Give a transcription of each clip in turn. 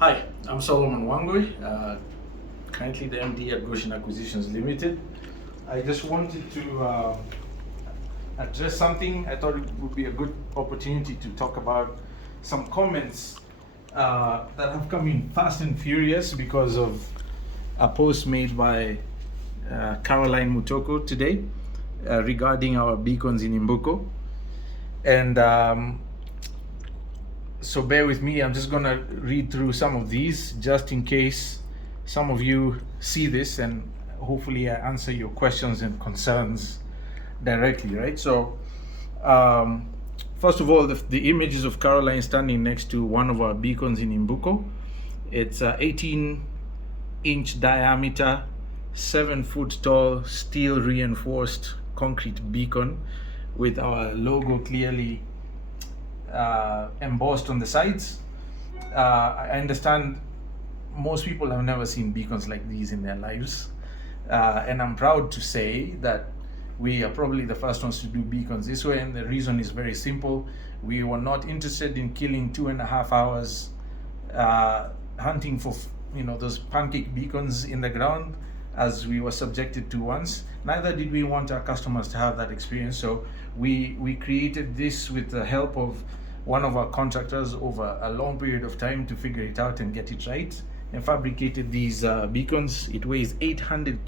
Hi, I'm Solomon Wangwe, currently the MD at Goshen Acquisitions Limited. I just wanted to address something. I thought it would be a good opportunity to talk about some comments that have come in fast and furious because of a post made by Caroline Mutoko today regarding our beacons in Mbuko. And so bear with me, I'm just gonna read through some of these just in case some of you see this, and hopefully I answer your questions and concerns directly, right? So first of all, the images of Caroline standing next to one of our beacons in Mbuko. It's a 18-inch diameter, 7-foot tall, steel reinforced concrete beacon with our logo clearly embossed on the sides. I understand most people have never seen beacons like these in their lives, and I'm proud to say that we are probably the first ones to do beacons this way, and the reason is very simple. We were not interested in killing 2.5 hours hunting for those pancake beacons in the ground as we were subjected to once. Neither did we want our customers to have that experience, so we created this with the help of one of our contractors over a long period of time to figure it out and get it right, and fabricated these beacons. It weighs 800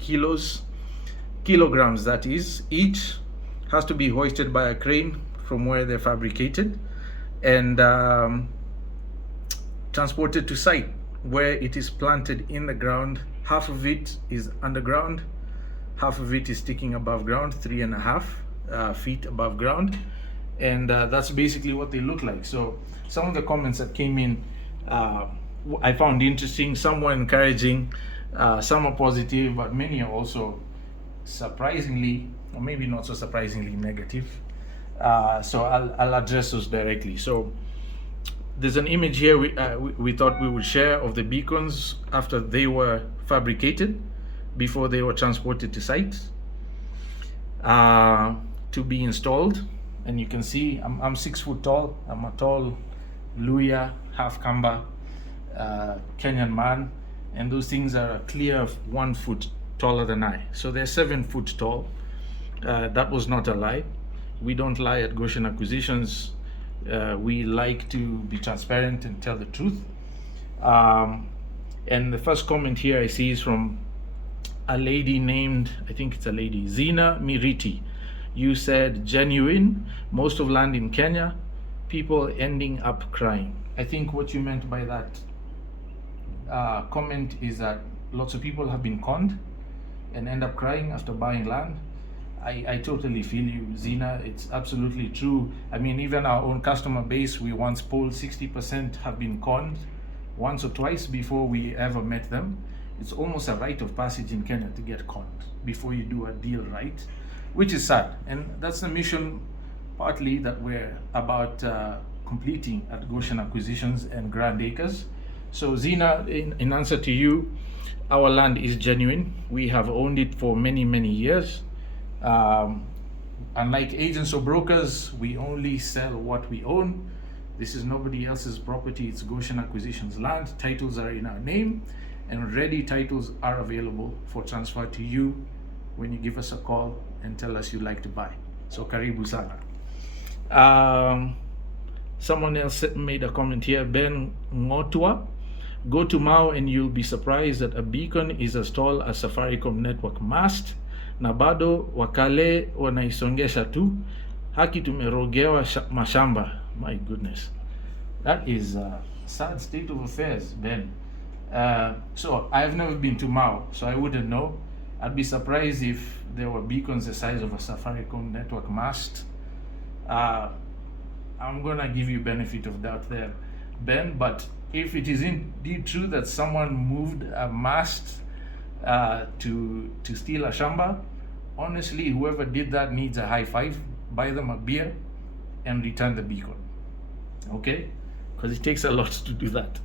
kilograms, that is. Each has to be hoisted by a crane from where they're fabricated and transported to site where it is planted in the ground. Half of it is underground, half of it is sticking above ground, 3.5 feet above ground, and that's basically what they look like. So some of the comments that came in I found interesting. Some were encouraging, some are positive, but many are also surprisingly, or maybe not so surprisingly, negative. So I'll address those directly. So there's an image here we thought we would share of the beacons after they were fabricated, before they were transported to site to be installed. And you can see I'm 6 foot tall. I'm a tall Luya, half Kamba Kenyan man, and those things are a clear 1 foot taller than I. So they're 7 foot tall. That was not a lie. We don't lie at Goshen Acquisitions. We like to be transparent and tell the truth. And the first comment here I see is from a lady named, I think it's a lady, Zina Miriti. You said genuine, most of land in Kenya, people ending up crying. I think what you meant by that comment is that lots of people have been conned and end up crying after buying land. I totally feel you, Zina. It's absolutely true. I mean, even our own customer base, we once polled 60% have been conned once or twice before we ever met them. It's almost a rite of passage in Kenya to get conned before you do a deal right, which is sad. And that's the mission partly that we're about completing at Goshen Acquisitions and Grand Acres. So Zina, in answer to you, our land is genuine. We have owned it for many, many years. Unlike agents or brokers, we only sell what we own. This is nobody else's property. It's Goshen Acquisitions land. Titles are in our name, and ready titles are available for transfer to you when you give us a call and tell us you'd like to buy. So karibu sana. Someone else made a comment here. Ben Motwa, go to Mao and you'll be surprised that a beacon is as tall as Safaricom network mast, na bado wakale wanaisongesha tu, haki tumerogewa mashamba. My goodness, that is a sad state of affairs, Ben. So I've never been to Mao, so I wouldn't know. I'd be surprised if there were beacons the size of a Safaricom network mast. I'm gonna give you benefit of doubt there, Ben, but if it is indeed true that someone moved a mast to steal a shamba, honestly, whoever did that needs a high five. Buy them a beer and return the beacon, okay? Because it takes a lot to do that.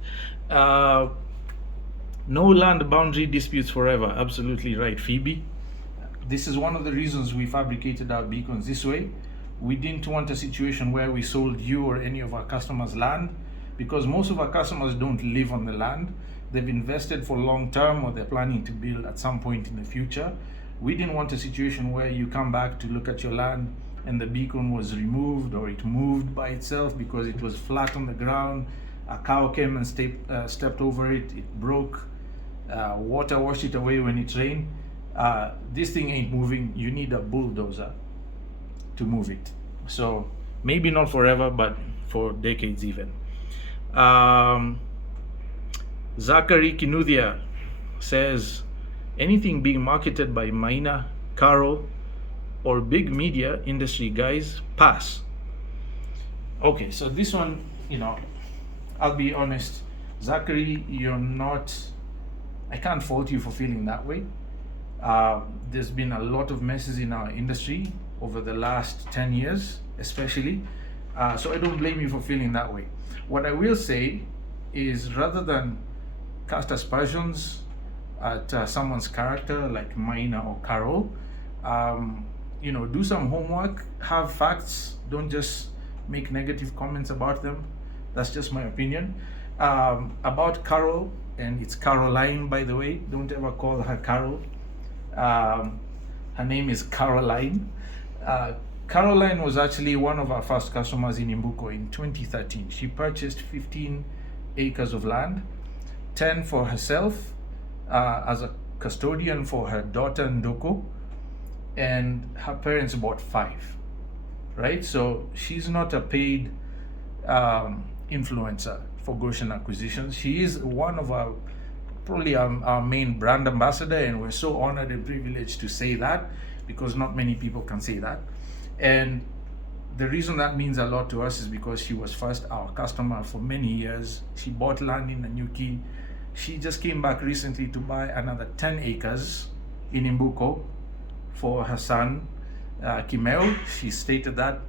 No land boundary disputes forever. Absolutely right, Phoebe. This is one of the reasons we fabricated our beacons this way. We didn't want a situation where we sold you or any of our customers land because most of our customers don't live on the land. They've invested for long term, or they're planning to build at some point in the future. We didn't want a situation where you come back to look at your land and the beacon was removed, or it moved by itself because it was flat on the ground. A cow came and stepped over it, it broke, water washed it away when it rained. This thing ain't moving. You need a bulldozer to move it. So maybe not forever, but for decades even. Zachary Kinuthia says, anything being marketed by Maina, Carol, or big media industry guys, pass. Okay, so this one, I'll be honest, Zachary, I can't fault you for feeling that way. There's been a lot of messes in our industry over the last 10 years, especially. So I don't blame you for feeling that way. What I will say is, rather than cast aspersions at someone's character like Maina or Carol, do some homework, have facts, don't just make negative comments about them. That's just my opinion. About Carol, and it's Caroline, by the way, don't ever call her Carol. Her name is Caroline. Caroline was actually one of our first customers in Mbuko in 2013. She purchased 15 acres of land, 10 for herself as a custodian for her daughter Ndoko, and her parents bought 5, right? So she's not a paid influencer for Goshen Acquisitions. She is one of probably our main brand ambassador, and we're so honored and privileged to say that, because not many people can say that. And the reason that means a lot to us is because she was first our customer for many years. She bought land in Nanyuki. She just came back recently to buy another 10 acres in Mbuko for her son, Kimeo. She stated that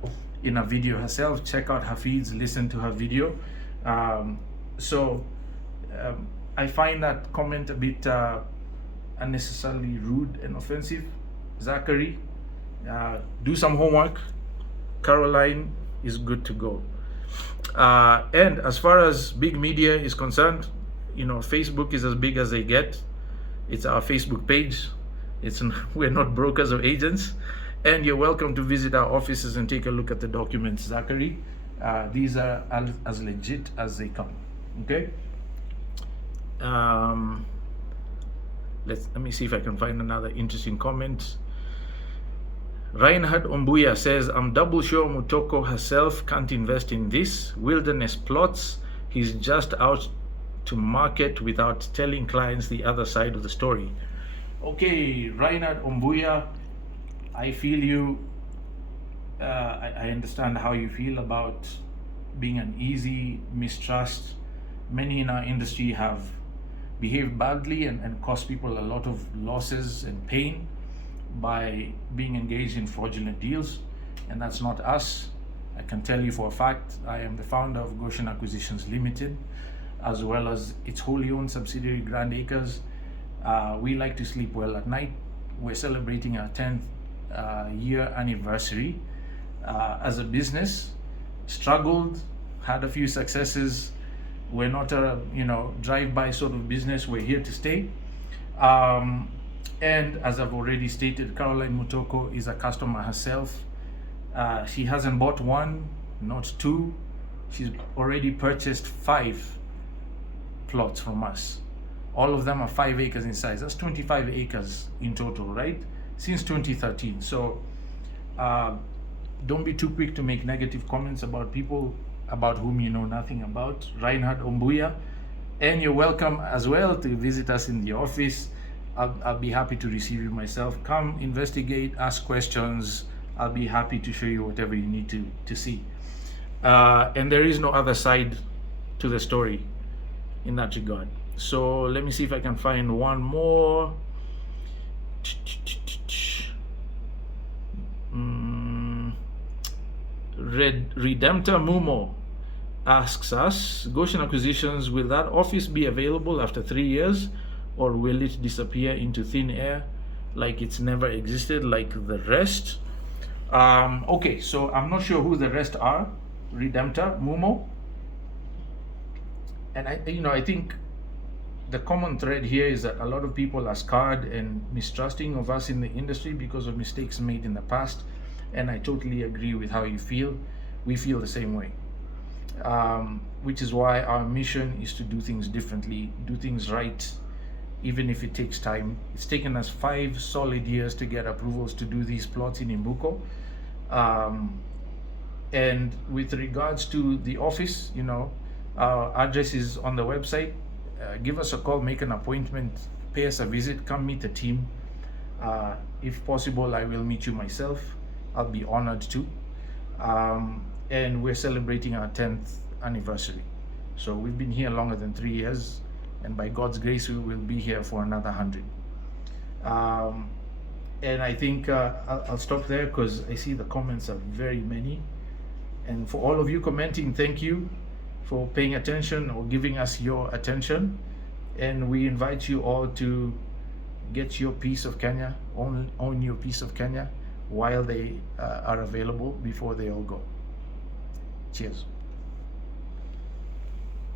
in a video herself. Check out her feeds, listen to her video. I find that comment a bit unnecessarily rude and offensive. Zachary, do some homework. Caroline is good to go. And as far as big media is concerned, Facebook is as big as they get. It's our Facebook page. We're not brokers or agents. And you're welcome to visit our offices and take a look at the documents, Zachary. These are as legit as they come. Okay. Let me see if I can find another interesting comment. Reinhardt Ombuya says, I'm double sure Mutoko herself can't invest in this wilderness plots. He's just out to market without telling clients the other side of the story. Okay, Reinhardt Ombuya, I feel you. I understand how you feel about being an easy mistrust. Many in our industry have behaved badly and cost people a lot of losses and pain by being engaged in fraudulent deals, and that's not us. I can tell you for a fact, I am the founder of Goshen Acquisitions Limited, as well as its wholly owned subsidiary Grand Acres. We like to sleep well at night. We're celebrating our 10th year anniversary as a business. Struggled, had a few successes. We're not a drive-by sort of business. We're here to stay. And as I've already stated, Caroline Mutoko is a customer herself. She hasn't bought 1, not 2. She's already purchased 5 plots from us. All of them are 5 acres in size. That's 25 acres in total, right? Since 2013. So don't be too quick to make negative comments about people about whom you know nothing about. Reinhardt Ombuya. And you're welcome as well to visit us in the office. I'll be happy to receive you myself. Come investigate, ask questions. I'll be happy to show you whatever you need to see. And there is no other side to the story in that regard. So let me see if I can find one more. Redemptor Mumo asks us, Goshen Acquisitions, will that office be available after 3 years, or will it disappear into thin air like it's never existed like the rest? Okay, so I'm not sure who the rest are. Redemptor Mumo, And I think the common thread here is that a lot of people are scarred and mistrusting of us in the industry because of mistakes made in the past. And I totally agree with how you feel. We feel the same way. Which is why our mission is to do things differently, do things right, even if it takes time. It's taken us 5 solid years to get approvals to do these plots in Imbuko. And with regards to the office, our address is on the website. Give us a call, make an appointment, pay us a visit, come meet the team. If possible, I will meet you myself. I'll be honored to. And we're celebrating our 10th anniversary. So we've been here longer than 3 years, and by God's grace, we will be here for another 100. And I think I'll stop there because I see the comments are very many. And for all of you commenting, thank you for paying attention or giving us your attention. And we invite you all to get your piece of Kenya, own your piece of Kenya while they are available before they all go. Cheers.